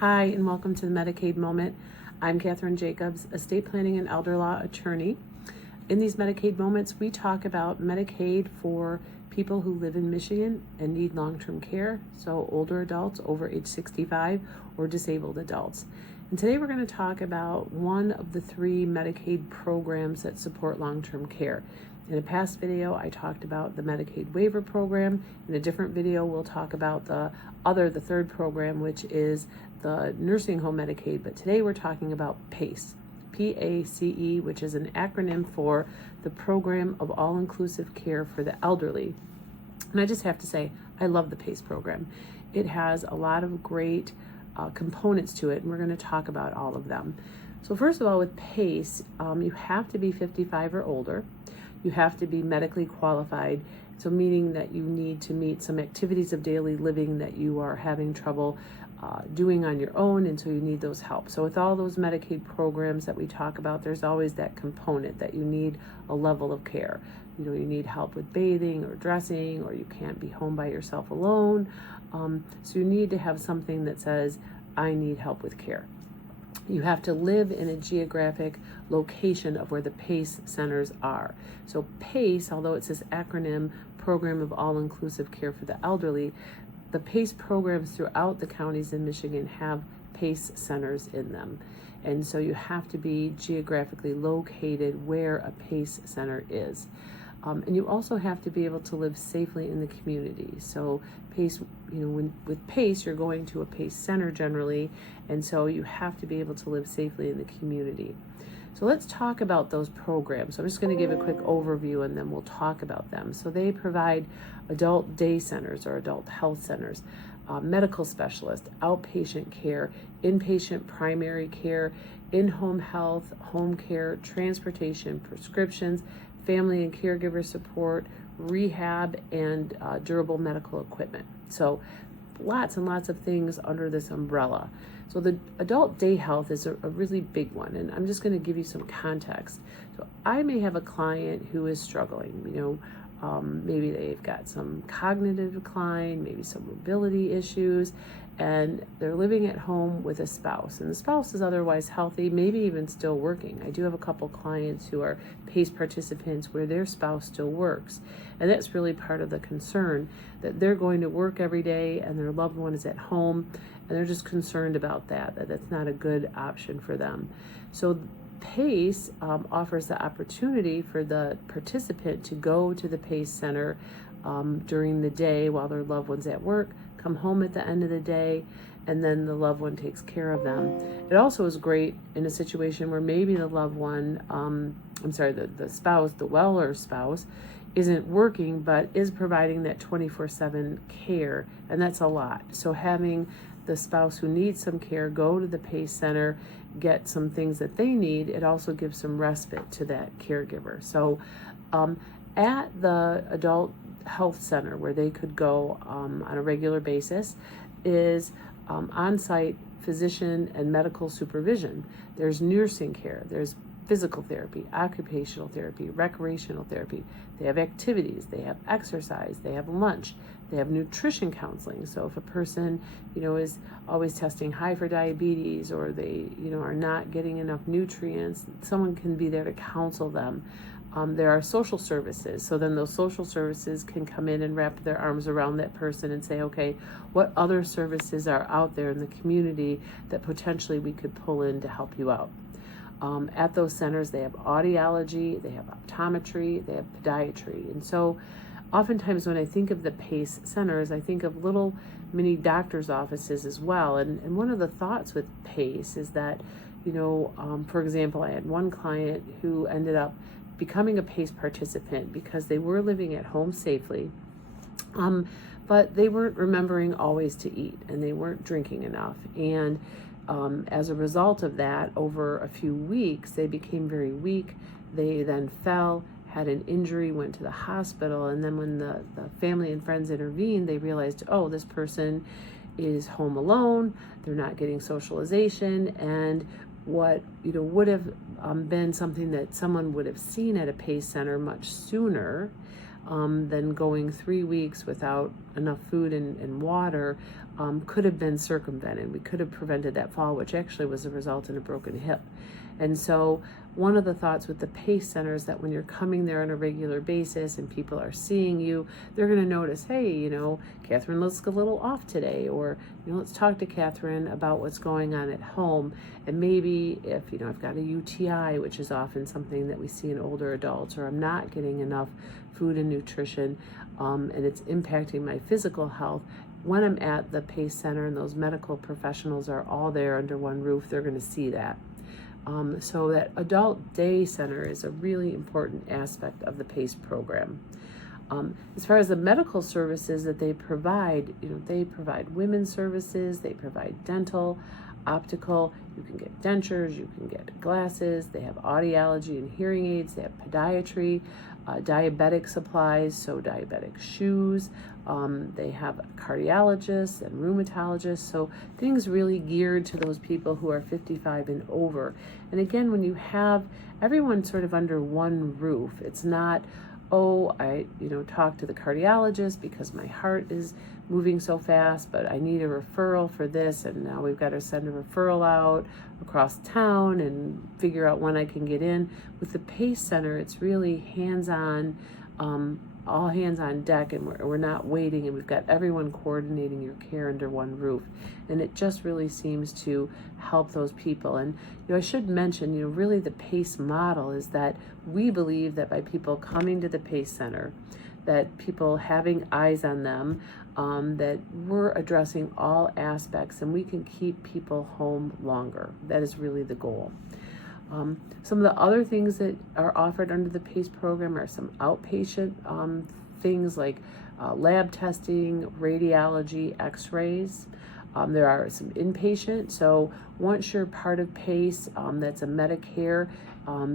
Hi, and welcome to the Medicaid Moment. I'm Catherine Jacobs, estate planning and elder law attorney. In these Medicaid Moments, we talk about Medicaid for people who live in Michigan and need long-term care, so older adults over age 65 or disabled adults. And today we're going to talk about one of the three Medicaid programs that support long-term care. In a past video, I talked about the Medicaid waiver program. In a different video, we'll talk about the third program, which is the nursing home Medicaid. But today we're talking about PACE, P-A-C-E, which is an acronym for the Program of All-Inclusive Care for the Elderly. And I just have to say, I love the PACE program. It has a lot of great components to it, and we're going to talk about all of them. So first of all, with PACE, you have to be 55 or older. You have to be medically qualified, so meaning that you need to meet some activities of daily living that you are having trouble doing on your own, and so you need those help. So with all those Medicaid programs that we talk about, there's always that component that you need a level of care. You know, you need help with bathing or dressing, or you can't be home by yourself alone. So you need to have something that says, I need help with care. You have to live in a geographic location of where the PACE centers are. So PACE, although it's this acronym, Program of All-Inclusive Care for the Elderly, the PACE programs throughout the counties in Michigan have PACE centers in them. And so you have to be geographically located where a PACE center is. And you also have to be able to live safely in the community. So PACE, with PACE, you're going to a PACE center generally, and so you have to be able to live safely in the community. So let's talk about those programs. So I'm just going to give a quick overview and then we'll talk about them. So they provide adult day centers or adult health centers, medical specialists, outpatient care, inpatient primary care, in-home health, home care, transportation, prescriptions, family and caregiver support, rehab, and durable medical equipment. So lots and lots of things under this umbrella. So the adult day health is a really big one, and I'm just going to give you some context. So I may have a client who is struggling, maybe they've got some cognitive decline, maybe some mobility issues, and they're living at home with a spouse, and the spouse is otherwise healthy, maybe even still working. I do have a couple clients who are PACE participants where their spouse still works, and that's really part of the concern, that they're going to work every day and their loved one is at home, and they're just concerned about that that's not a good option for them. So PACE offers the opportunity for the participant to go to the PACE center during the day while their loved one's at work, come home at the end of the day, and then the loved one takes care of them. It also is great in a situation where maybe the loved one, the spouse, the Weller spouse, isn't working but is providing that 24/7 care, and that's a lot. So having the spouse who needs some care go to the PACE center, get some things that they need, it also gives some respite to that caregiver. So at the adult health center where they could go on a regular basis is on-site physician and medical supervision. There's nursing care, there's physical therapy, occupational therapy, recreational therapy. They have activities, they have exercise, they have lunch, they have nutrition counseling. So if a person, is always testing high for diabetes, or they, are not getting enough nutrients, someone can be there to counsel them. There are social services. So then those social services can come in and wrap their arms around that person and say, okay, what other services are out there in the community that potentially we could pull in to help you out? At those centers, they have audiology, they have optometry, they have podiatry. And so oftentimes when I think of the PACE centers, I think of little mini doctor's offices as well. And one of the thoughts with PACE is that, for example, I had one client who ended up becoming a PACE participant because they were living at home safely, but they weren't remembering always to eat, and they weren't drinking enough. And as a result of that, over a few weeks, they became very weak. They then fell, had an injury, went to the hospital, and then when the family and friends intervened, they realized, oh, this person is home alone, they're not getting socialization, and what would have been something that someone would have seen at a PACE center much sooner than going 3 weeks without enough food and water could have been circumvented. We could have prevented that fall, which actually was a result in a broken hip. And so one of the thoughts with the PACE Center is that when you're coming there on a regular basis and people are seeing you, they're going to notice, hey, Catherine looks a little off today, or, let's talk to Catherine about what's going on at home. And maybe if, I've got a UTI, which is often something that we see in older adults, or I'm not getting enough food and nutrition, and it's impacting my physical health. When I'm at the PACE Center and those medical professionals are all there under one roof, they're going to see that. So that adult day center is a really important aspect of the PACE program. As far as the medical services that they provide women's services, they provide dental, optical, you can get dentures, you can get glasses, they have audiology and hearing aids, they have podiatry, diabetic supplies, so diabetic shoes, they have cardiologists and rheumatologists, so things really geared to those people who are 55 and over. And again, when you have everyone sort of under one roof, it's not, I talk to the cardiologist because my heart is moving so fast, but I need a referral for this, and now we've got to send a referral out across town and figure out when I can get in. With the PACE Center, it's really hands-on, all hands on deck, and we're not waiting, and we've got everyone coordinating your care under one roof. And it just really seems to help those people. And I should mention, really the PACE model is that we believe that by people coming to the PACE Center, that people having eyes on them, that we're addressing all aspects and we can keep people home longer. That is really the goal. Some of the other things that are offered under the PACE program are some outpatient things like lab testing, radiology, x-rays. There are some inpatient. So once you're part of PACE, that's a Medicare,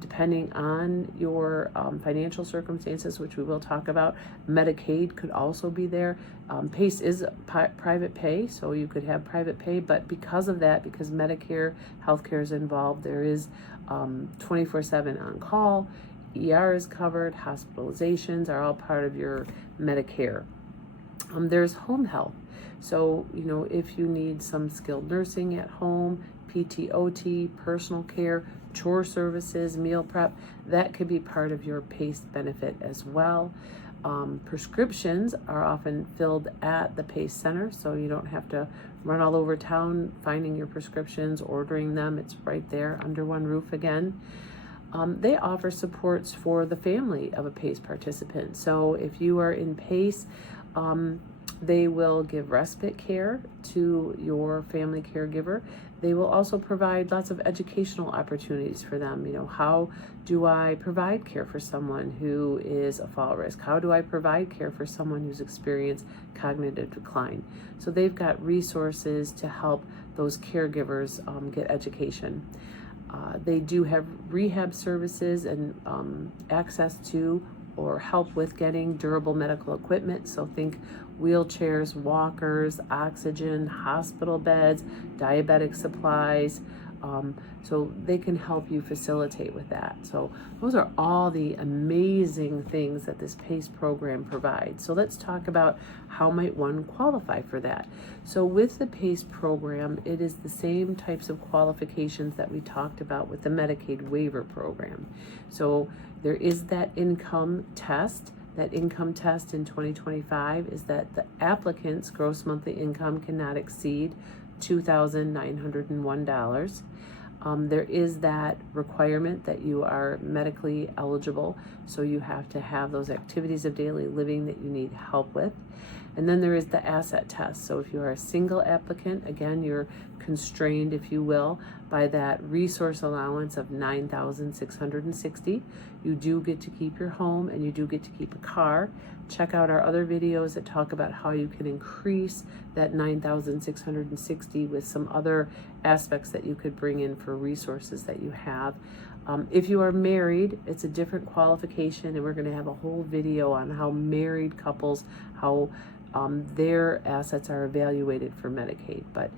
depending on your financial circumstances, which we will talk about, Medicaid could also be there. PACE is private pay, so you could have private pay, but because of that, because Medicare healthcare is involved, there is 24/7 on call, ER is covered, hospitalizations are all part of your Medicare. There's home health. So, if you need some skilled nursing at home, PTOT, personal care, chore services, meal prep, that could be part of your PACE benefit as well. Prescriptions are often filled at the PACE Center, so you don't have to run all over town finding your prescriptions, ordering them. It's right there under one roof again. They offer supports for the family of a PACE participant. So if you are in PACE, they will give respite care to your family caregiver. They will also provide lots of educational opportunities for them. How do I provide care for someone who is a fall risk? How do I provide care for someone who's experienced cognitive decline? So they've got resources to help those caregivers get education. They do have rehab services and access to or help with getting durable medical equipment. So think wheelchairs, walkers, oxygen, hospital beds, diabetic supplies. So they can help you facilitate with that. So those are all the amazing things that this PACE program provides. So let's talk about how might one qualify for that. So with the PACE program, it is the same types of qualifications that we talked about with the Medicaid waiver program. So there is that income test. That income test in 2025 is that the applicant's gross monthly income cannot exceed $2,901. There is that requirement that you are medically eligible, so you have to have those activities of daily living that you need help with. And then there is the asset test. So if you are a single applicant, again, you're constrained, if you will, by that resource allowance of $9,660. You do get to keep your home and you do get to keep a car. Check out our other videos that talk about how you can increase that $9,660 with some other aspects that you could bring in for resources that you have. If you are married, it's a different qualification, and we're going to have a whole video on how married couples, how their assets are evaluated for Medicaid. But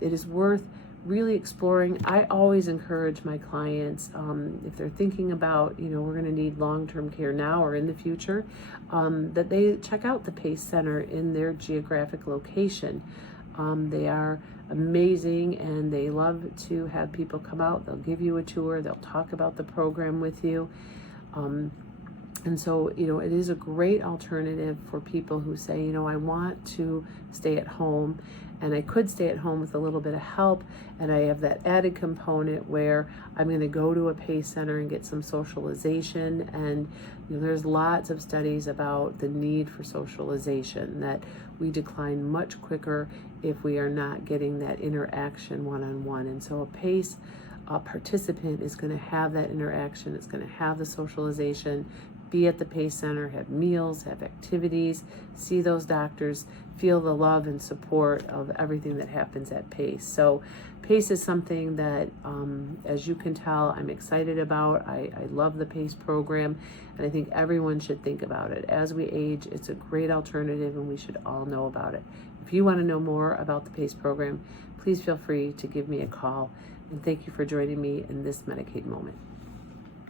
it is worth really exploring. I always encourage my clients, if they're thinking about, we're going to need long-term care now or in the future, that they check out the PACE Center in their geographic location. They are amazing, and they love to have people come out. They'll give you a tour. They'll talk about the program with you. And so, it is a great alternative for people who say, I want to stay at home, and I could stay at home with a little bit of help, and I have that added component where I'm going to go to a PACE center and get some socialization. And there's lots of studies about the need for socialization, that we decline much quicker if we are not getting that interaction one-on-one. And so a PACE participant is going to have that interaction. It's going to have the socialization, be at the PACE center, have meals, have activities, see those doctors, feel the love and support of everything that happens at PACE. So PACE is something that, as you can tell, I'm excited about. I love the PACE program, and I think everyone should think about it. As we age, it's a great alternative, and we should all know about it. If you want to know more about the PACE program, please feel free to give me a call. And thank you for joining me in this Medicaid moment.